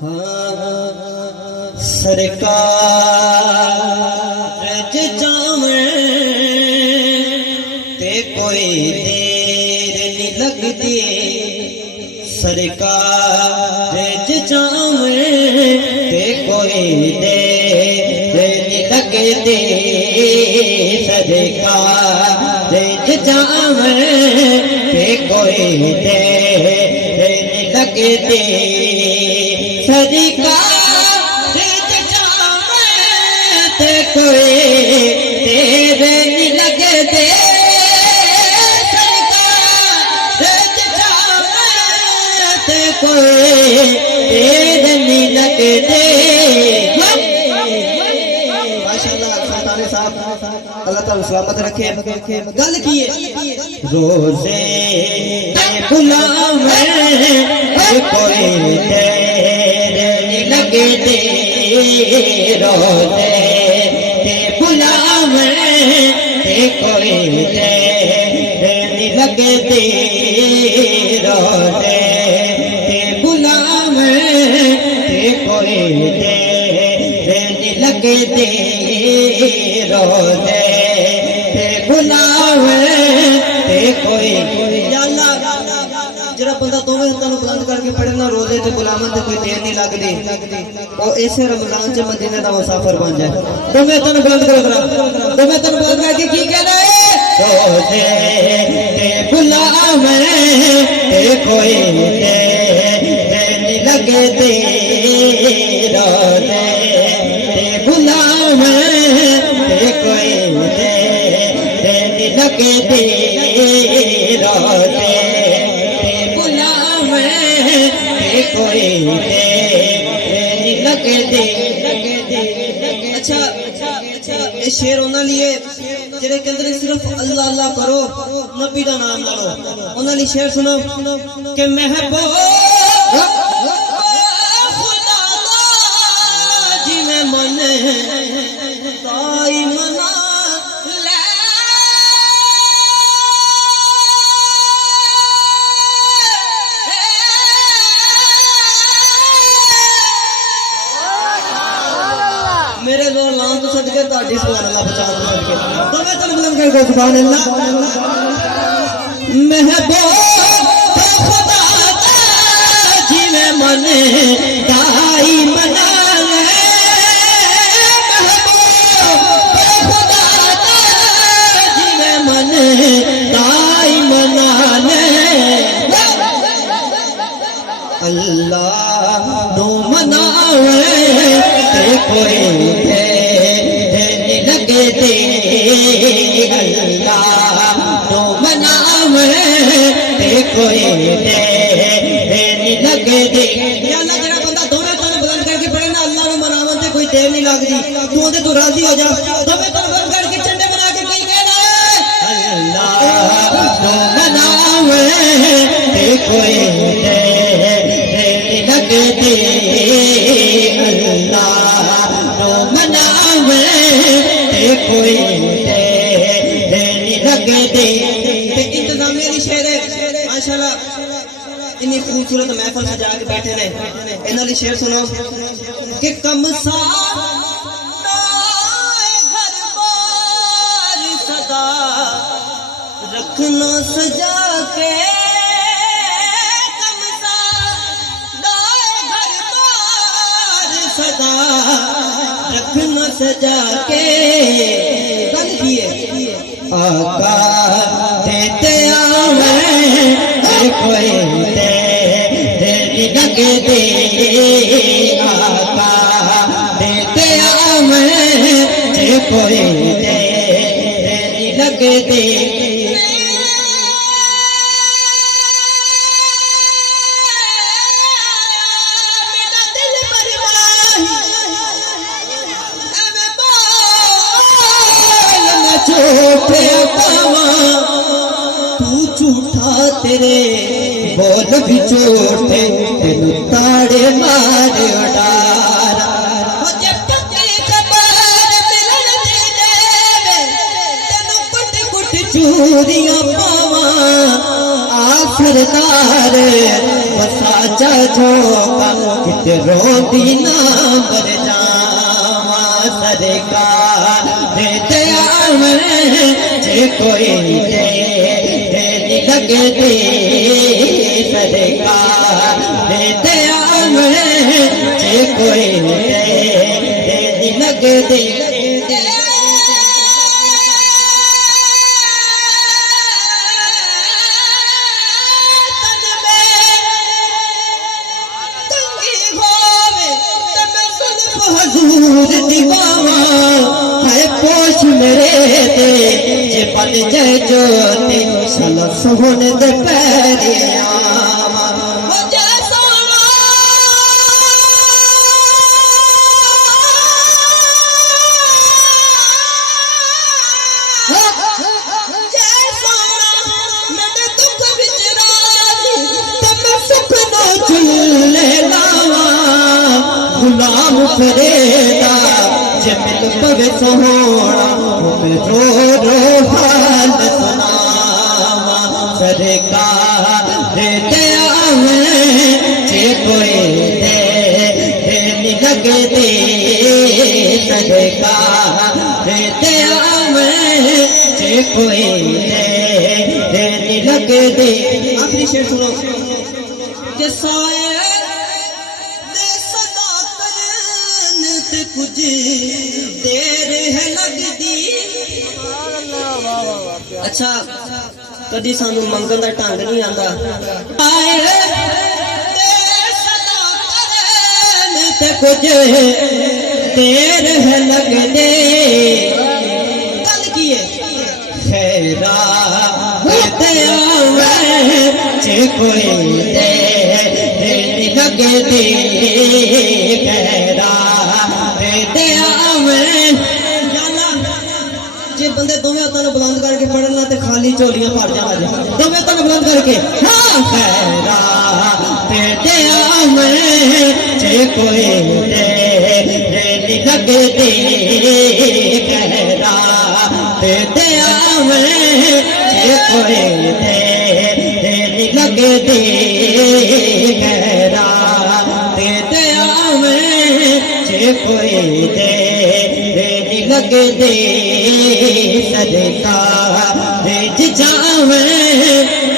सरकार जावे ते कोई देर नहीं लगती, सरकार जावे ते कोई देर नहीं लगती, सरकार जावे ते कोई देर नहीं लगती, सरकार कोई तेरे नहीं लगते, सरकार कोई तेरे नहीं लगते। माशाअल्लाह सुल्तान साहब अल्लाह ताला सलामत रखे। गल की है रोजे बुलावे कोई तेरे नहीं लगते, रोजे कोई तेरे लगते, रोजे बुलावे कोई तेरे लगते, रोजे बुलावे कोई। जरा बंदा दोवें हत्थां नूं बुलंद करके पढ़े ना रोजे ते बुलावन ते कोई देर नहीं लगती, और इसे रमजान च मदीने दा मुसाफिर बन जाए। दोवें हत्थां नूं बुलंद करो, दोवें हत्थां नूं बुलंद करके की कह रहे रोजे ते बुलावे ते कोई देर नहीं लगती, रोजे ते बुलावे ते कोई देर नहीं लगती, रोजे कोई नहीं लगते। अच्छा ये शेर होना लिए जेरे के अंदर सिर्फ अल्लाह अल्लाह करो, नबी दा नाम लो, उन्हां लिए शेर सुनो कि महबूब खुदा जिवें मन ताई मना मेरे जोर लान तो सदके ताड़ी सुभान अल्लाह बचा तो सदके दोवें तन बुलंद करके सुभान अल्लाह। महबूब खुदा जिवें मन दाई मनावे, महबूब खुदा जिवें मन दाई मनावे, अल्लाह नो मनावे कोई नहीं लगते, अल्लाह तो मनावे कोई नहीं लगते। अल्लाह जरा बंदा दोनों तन बुलंद करके पढ़े ना अल्लाह को मनावन ते कोई देर नहीं लगती, तू ओदे तो राजी हो जा। दोनों तन बुलंद करके झंडे बना के कहीं कहना अल्लाह तो मनावे कोई नहीं लगते, कोई नहीं लगते। इंतजामिया की शेर है माशाअल्लाह, इतनी खूबसूरत महफिल सजा के बैठे ने, इन्हां दी शेर सुनो कि कम सा घर बार सदा रखना सजा के, कम सा घर बार सदा रखना सजा के। कल किए आका देते आवे कोई तेरी लगते, आका देते आवे कोई तेरी लगते। झूठे पावा तू झूठा तेरे बोल भी झूठे, तेन ताड़े मार उडारा चूरियां पावा आ सरदार बसा जा झोंका روتی نہ مر جاواں سرکار تے آویں جے کوئی دے نہیں لگدی سرکار تے آویں جے کوئی دے نہیں لگدی حضور دیواواں ہے پوچھ میرے دے جے بن جائے جوتی سلا سہن دے پیریاں غلام فریدا جے مل پوے سوہنا رو رو حال سناواں سرکار تے آویں جے کوئی دے نہیں لگدی سرکار تے آویں جے کوئی دے نہیں لگدی آخری شعر سنو کہ سائے کچھ دیر ہے لگدی اچھا کدی سانو منگن دا ٹنگ نہیں آندا تے کچھ دیر ہے لگدی گل کی ہے خیرا تے آویں جے کوئی دے نہیں لگدی خیرا جی بندے دونوں ہاتھوں بلند کر کے پڑھنا تے خالی چولیاں بھر جانا جی دونوں ہاتھوں بلند کر کے ہاں خیرا تے آویں جے کوئی دے نہیں لگدی خیرا تے آویں جے کوئی دے نہیں لگدی خیرا تے آویں جے کوئی دے نہیں لگدی صدقہ جاویں